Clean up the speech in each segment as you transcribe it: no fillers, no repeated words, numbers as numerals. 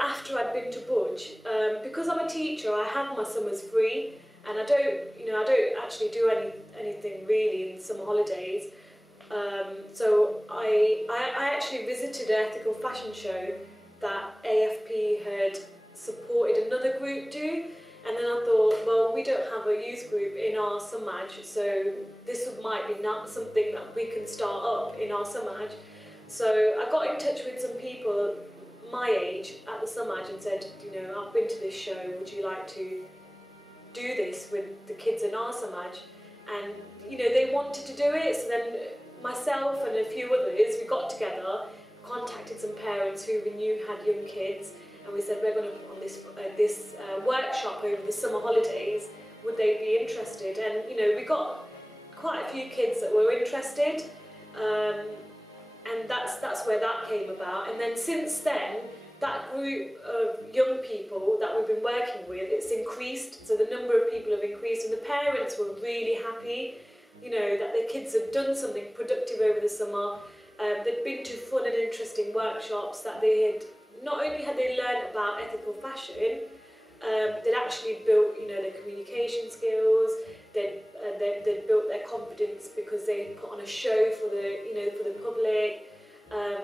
after I'd been to Budge, because I'm a teacher, I have my summers free, and I don't actually do anything really in summer holidays. So I actually visited an ethical fashion show that AFP had supported another group do, and then I thought, well, we don't have a youth group in our Samaj, so this might be not something that we can start up in our Samaj. So I got in touch with some people my age at the Samaj and said, I've been to this show, would you like to do this with the kids in our Samaj? And they wanted to do it, so then myself and a few others, we got together, contacted some parents who we knew had young kids, and we said, we're going to put on this workshop over the summer holidays, would they be interested? And we got quite a few kids that were interested, and that's where that came about. And then since then, that group of young people that we've been working with, it's increased, so the number of people have increased, and the parents were really happy, that their kids had done something productive over the summer. They'd been to fun and interesting workshops, that they had, not only had they learned about ethical fashion, they'd actually built, their communication skills, they'd built their confidence because they put on a show for the public,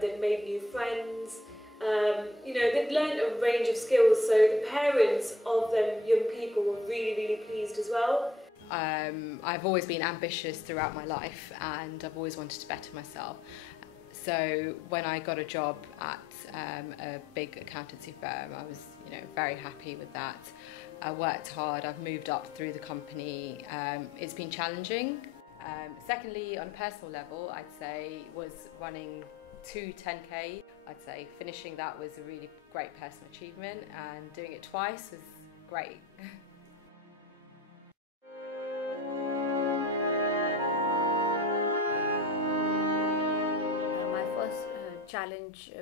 they'd made new friends, they'd learned a range of skills, so the parents of them young people were really, really pleased as well. I've always been ambitious throughout my life, and I've always wanted to better myself. So when I got a job at a big accountancy firm, I was very happy with that. I worked hard, I've moved up through the company. It's been challenging. Secondly, on a personal level, I'd say was running 2 10K. I'd say finishing that was a really great personal achievement, and doing it twice was great.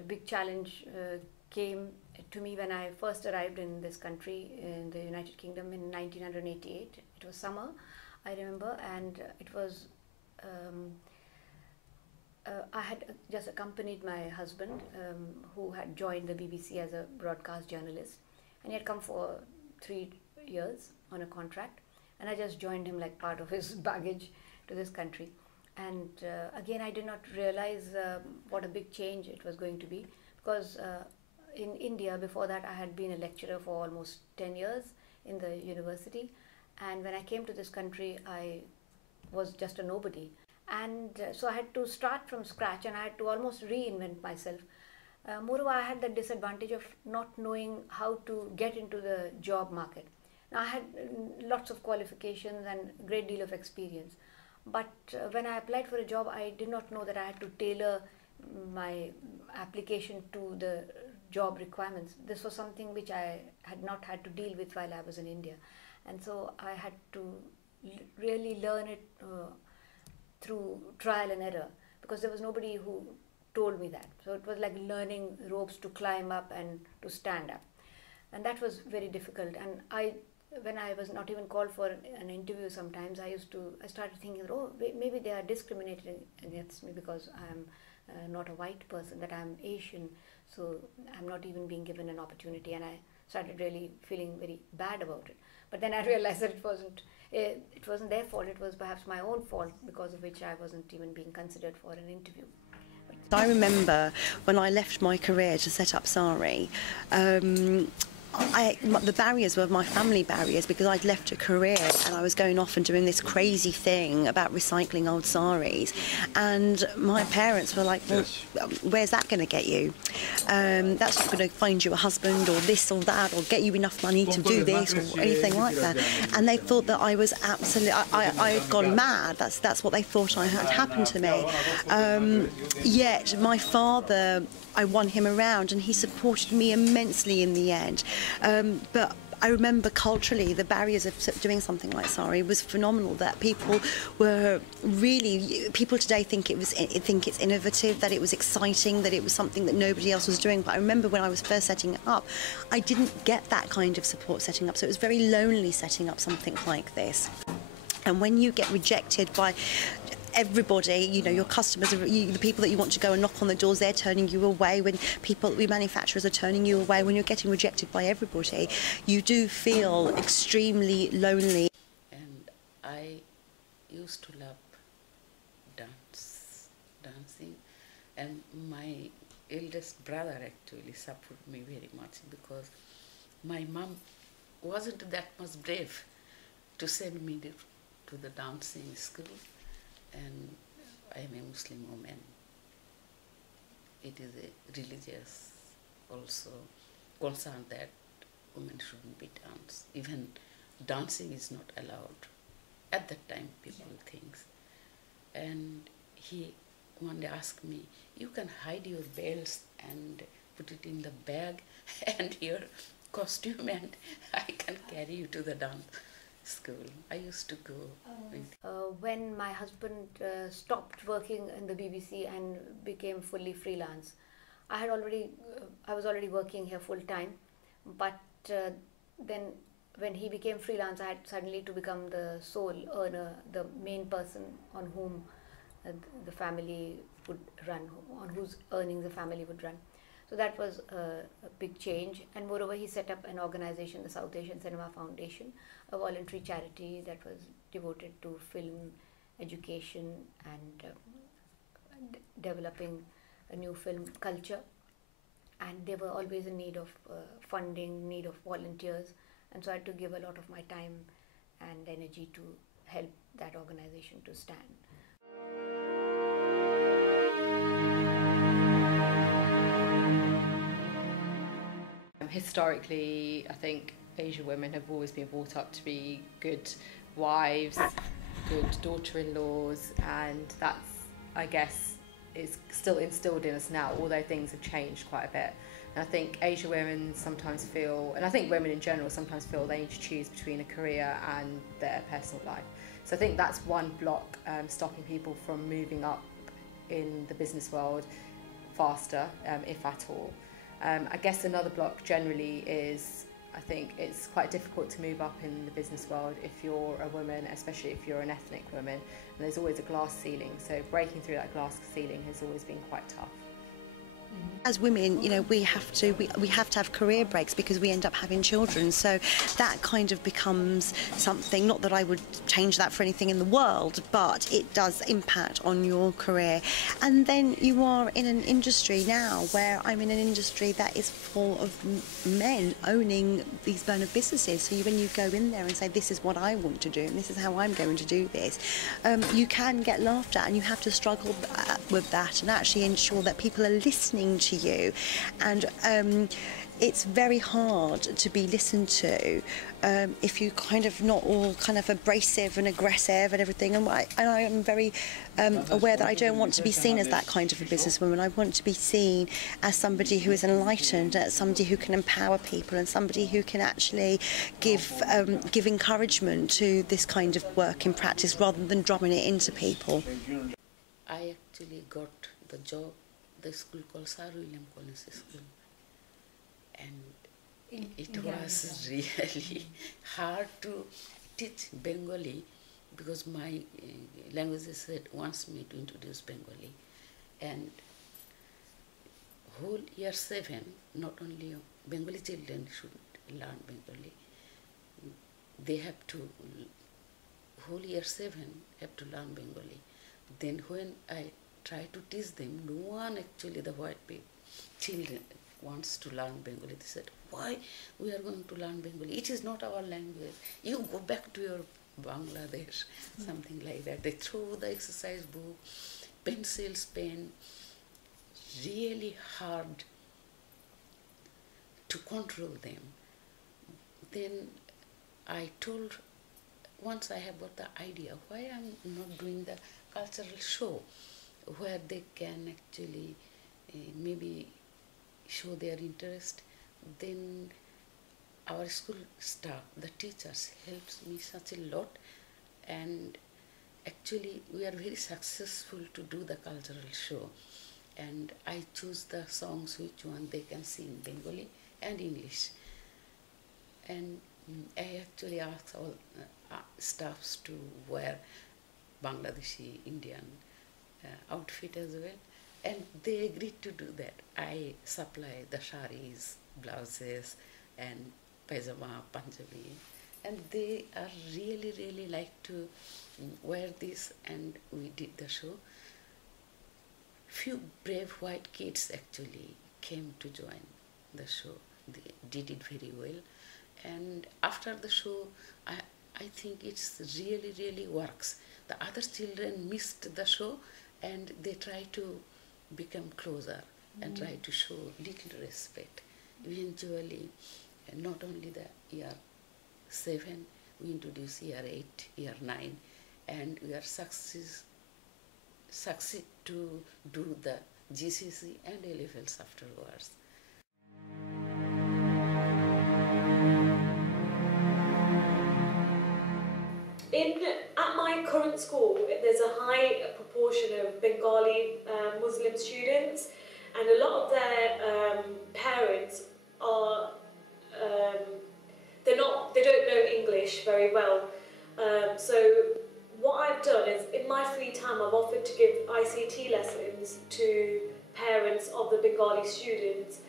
Big challenge came to me when I first arrived in this country, in the United Kingdom, in 1988. It was summer, I remember, and it was, I had just accompanied my husband, who had joined the BBC as a broadcast journalist, and he had come for 3 years on a contract, and I just joined him like part of his baggage to this country. And again, I did not realize what a big change it was going to be, because in India, before that, I had been a lecturer for almost 10 years in the university, and when I came to this country, I was just a nobody. And so I had to start from scratch, and I had to almost reinvent myself. Moreover, I had the disadvantage of not knowing how to get into the job market. Now, I had lots of qualifications and a great deal of experience. But when I applied for a job, I did not know that I had to tailor my application to the job requirements. This was something which I had not had to deal with while I was in India. And so I had to really learn it through trial and error, because there was nobody who told me that. So it was like learning ropes to climb up and to stand up. And that was very difficult. And when I was not even called for an interview sometimes, I started thinking, oh, maybe they are discriminating against me because I'm not a white person, that I'm Asian, so I'm not even being given an opportunity, and I started really feeling very bad about it. But then I realized that it wasn't their fault, it was perhaps my own fault, because of which I wasn't even being considered for an interview. I remember when I left my career to set up Sari, the barriers were my family barriers, because I'd left a career and I was going off and doing this crazy thing about recycling old saris, and my parents were like, well, where's that going to get you? That's not going to find you a husband or this or that, or get you enough money to do this or anything like that. And they thought that I was absolutely, I had gone mad. That's what they thought had happened to me. Yet my father, I won him around, and he supported me immensely in the end. But I remember culturally the barriers of doing something like Sari was phenomenal. That people today think it's innovative, that it was exciting, that it was something that nobody else was doing. But I remember when I was first setting it up, I didn't get that kind of support setting up. So it was very lonely setting up something like this. And when you get rejected by everybody, you know, your customers, the people that you want to go and knock on the doors, they're turning you away. When manufacturers are turning you away, when you're getting rejected by everybody, you do feel extremely lonely. And I used to love dancing, and my eldest brother actually supported me very much, because my mom wasn't that much brave to send me to the dancing school, and I am a Muslim woman. It is a religious also concern that women shouldn't be dance. Even dancing is not allowed at that time, people think. And he one day asked me, you can hide your belts and put it in the bag and your costume, and I can carry you to the dance school. I used to go with when my husband stopped working in the BBC and became fully freelance, I was already working here full time, but then when he became freelance, I had suddenly to become the sole earner, the main person on whom the family would run, on whose earnings the family would run. So that was a big change. And moreover, he set up an organization, the South Asian Cinema Foundation, a voluntary charity that was devoted to film education and developing a new film culture. And they were always in need of funding, need of volunteers. And so I had to give a lot of my time and energy to help that organization to stand. Historically, I think Asian women have always been brought up to be good wives, good daughter-in-laws, and that's, I guess, is still instilled in us now, although things have changed quite a bit. And I think Asian women sometimes feel, and I think women in general sometimes feel they need to choose between a career and their personal life. So I think that's one block stopping people from moving up in the business world faster, if at all. I guess another block generally is, I think it's quite difficult to move up in the business world if you're a woman, especially if you're an ethnic woman, and there's always a glass ceiling, so breaking through that glass ceiling has always been quite tough. As women, you know, we have to have career breaks because we end up having children. So that kind of becomes something, not that I would change that for anything in the world, but it does impact on your career. And then you are in an industry now where I'm in an industry that is full of men owning these businesses. So when you go in there and say, this is what I want to do and this is how I'm going to do this, you can get laughed at, and you have to struggle with that and actually ensure that people are listening to you. And it's very hard to be listened to if you kind of not all kind of abrasive and aggressive and everything. And I am very aware that I don't want to be seen as that kind of a businesswoman. I want to be seen as somebody who is enlightened, as somebody who can empower people, and somebody who can actually give encouragement to this kind of work in practice rather than drumming it into people. I actually got the job, the school called Sir William Collins School, and it was really hard to teach Bengali because my language head wants me to introduce Bengali, and whole year 7, not only Bengali children should learn Bengali, they have to, whole year 7 have to learn Bengali. Then when I try to teach them, no one actually, the white people, children, wants to learn Bengali. They said, why we are going to learn Bengali? It is not our language. You go back to your Bangladesh, something like that. They throw the exercise book, pencils, pen, really hard to control them. Then I told, once I have got the idea, why I'm not doing the cultural show where they can actually maybe show their interest. Then our school staff, the teachers, helps me such a lot, and actually we are very successful to do the cultural show. And I choose the songs which one they can sing, Bengali and English. And I actually ask all staffs to wear Bangladeshi Indian outfit as well, and they agreed to do that. I supply the saris, blouses, and pajama, Punjabi, and they are really like to wear this, and we did the show. Few brave white kids actually came to join the show. They did it very well, and after the show, I think it's really works. The other children missed the show, and they try to become closer and try to show little respect. Eventually, not only the year 7, we introduce year 8, year 9, and we are succeed to do the GCSE and A levels afterwards. At my current school, there's a high proportion of Bengali Muslim students, and a lot of their parents are they don't know English very well. So what I've done is, in my free time, I've offered to give ICT lessons to parents of the Bengali students.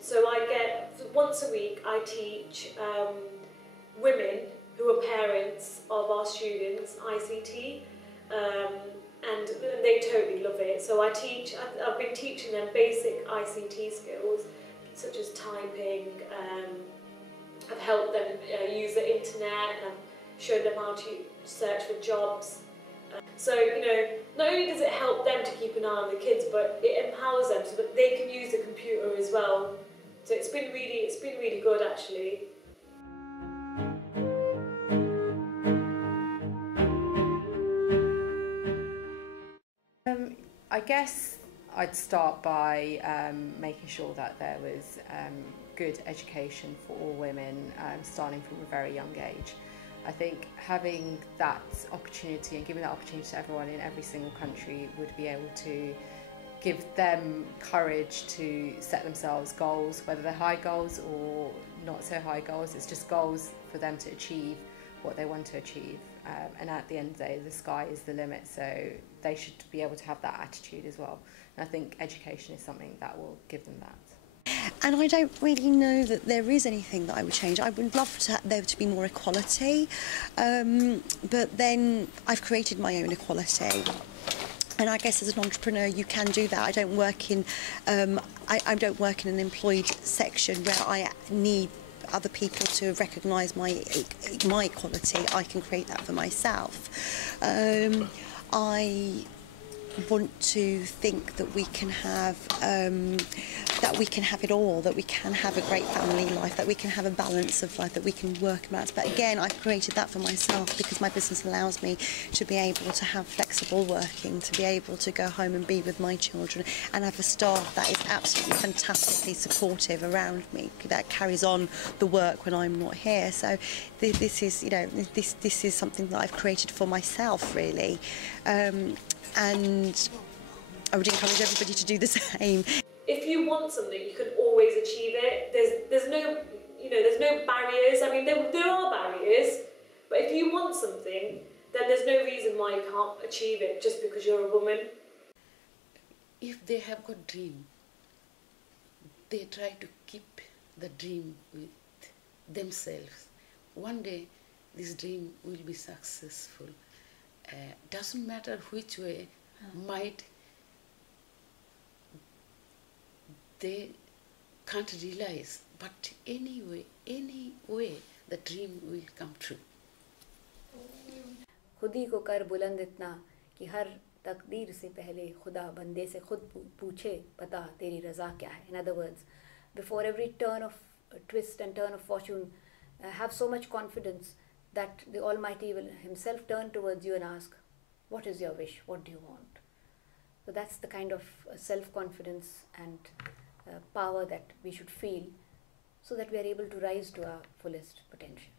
So I get, once a week, I teach women who are parents of our students ICT, and they totally love it. So I've been teaching them basic ICT skills such as typing. I've helped them use the internet, and I've showed them how to search for jobs. So, not only does it help them to keep an eye on the kids, but it empowers them so that they can use the computer as well. So it's been really good actually. I guess I'd start by making sure that there was good education for all women, starting from a very young age. I think having that opportunity and giving that opportunity to everyone in every single country would be able to give them courage to set themselves goals, whether they're high goals or not so high goals. It's just goals for them to achieve what they want to achieve. And at the end of the day, the sky is the limit, so they should be able to have that attitude as well. And I think education is something that will give them that. And I don't really know that there is anything that I would change. I would love there to be more equality, but then I've created my own equality. And I guess as an entrepreneur, you can do that. I don't work in an employed section where I need other people to recognise my equality. I can create that for myself. I want to think that we can have it all, that we can have a great family life, that we can have a balance of life, that we can work and balance. But again, I've created that for myself because my business allows me to be able to have flexible working, to be able to go home and be with my children, and have a staff that is absolutely fantastically supportive around me, that carries on the work when I'm not here. So this is, this is something that I've created for myself, really. And I would encourage everybody to do the same. If you want something, you can always achieve it. There's no, there's no barriers. I mean, there are barriers, but if you want something, then there's no reason why you can't achieve it just because you're a woman. If they have got dream, they try to keep the dream with themselves. One day, this dream will be successful. Doesn't matter which way, might they can't realize, but anyway, any way, the dream will come true. खुद ही को कर बुलंद इतना कि हर तकदीर से पहले खुदा बंदे से खुद पूछे बता तेरी रज़ा क्या है. In other words, before every turn of twist and turn of fortune, have so much confidence that the Almighty will himself turn towards you and ask, what is your wish? What do you want? So that's the kind of self-confidence and power that we should feel so that we are able to rise to our fullest potential.